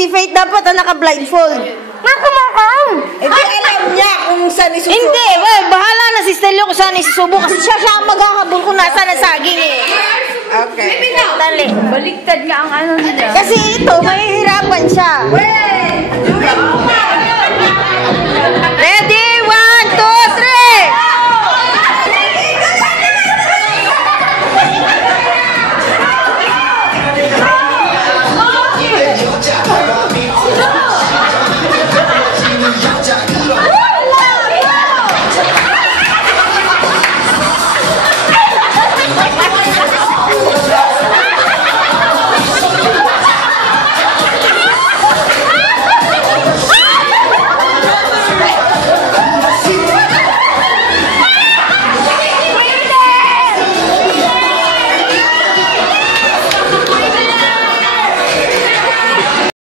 si Faith dapat naka-blindfold. Nakamakam! Hindi alam niya kung saan isusubo. Hindi, bahala na si Stelio kung saan isusubo kasi siya ang maghahabol kung nasaan ang saging eh. Okay. Dali. Baliktad nga ang ano nila. Kasi ito, mahihirapan siya. Wait!